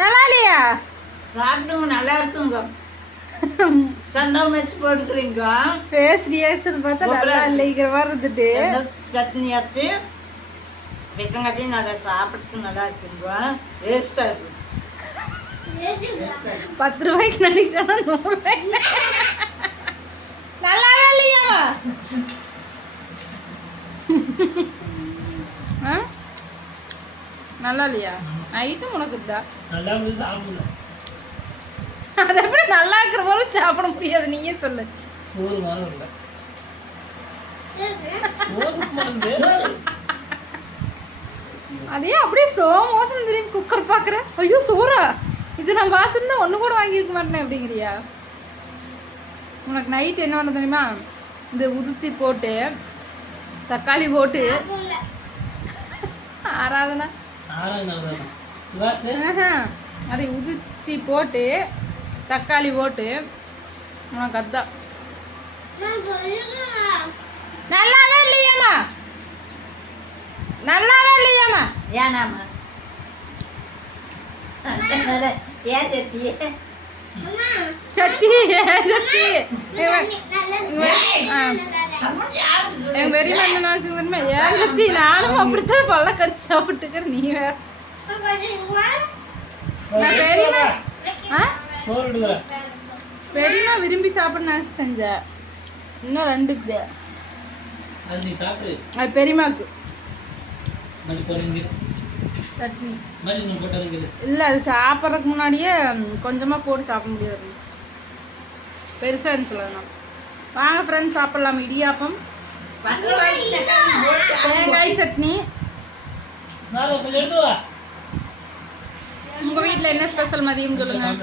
நல்லா இல்லையா? சாப்பிடுங்க, நல்லா இருக்குங்க. சந்தம் வச்சு போட்டுக்கிறீங்க. ஃபேஸ் ரியாக்ஷன் பார்த்தா நல்லா இல்லைங்கிற மாதிரி இருந்துட்டு சட்னி அரைச்சி வெக்கங்காட்டியும் நல்லா சாப்பிட்டு நல்லா இருக்குங்க. டேஸ்டாக இருக்கு. 10 ரூபாய்க்கு நினைச்சோன்னா 100 ரூபாய்க்கு நல்லாவே இல்லையாமா? நல்லா இல்லையா? நைட்டும் உனக்கு தான் நல்லா இருந்து சாப்பிடல. அதை எப்படி நல்லா இருக்கிற போல சாப்பிட முடியாது? நீயே சொல்லு. சோறு மாதிரி இல்லை. சோறு மாதிரி அதே அப்படியே ஸ்லோ மோஷன் திரும்பி குக்கர் பார்க்குற. ஐயோ சோறா, இது நான் பார்த்துருந்தா ஒன்று கூட வாங்கியிருக்க மாட்டேன் அப்படிங்கிறியா? உனக்கு நைட் என்ன பண்ண தெரியுமா? இந்த உதுத்தி போட்டு தக்காளி போட்டு ஆராதனா அதை உதுத்தி போட்டு தக்காளி போட்டு உனக்கு அதான் நல்லாவே இல்லையாம்மா? நல்லாவே இல்லையாம்மா? ஏனாம்மா? ஏன் சத்தியே சத்தி சத்தி எங்க பெரியம்மா என்ன நினைச்சுக்கணுமே, ஏன் சத்தி நானும் அப்படித்தான் பல்ல கடிச்சு சாப்பிட்டுக்கிற. நீ வேற நான் பெரியம்மா பெரியம்மா விரும்பி சாப்பிட நினைச்சு செஞ்ச. இன்னும் 2 இருக்குது. அது பெரியம்மாக்கு சட்னி இல்லை, அது சாப்பிட்றதுக்கு முன்னாடியே கொஞ்சமாக போட்டு சாப்பிட முடியாது, பெருசாக இருந்துச்சு. அதனால் வாங்க ஃப்ரெண்ட்ஸ் சாப்பிட்லாம். இடியாப்பம், தேங்காய் சட்னி. உங்கள் வீட்டில் என்ன ஸ்பெஷல் மதியம் சொல்லுங்கள்.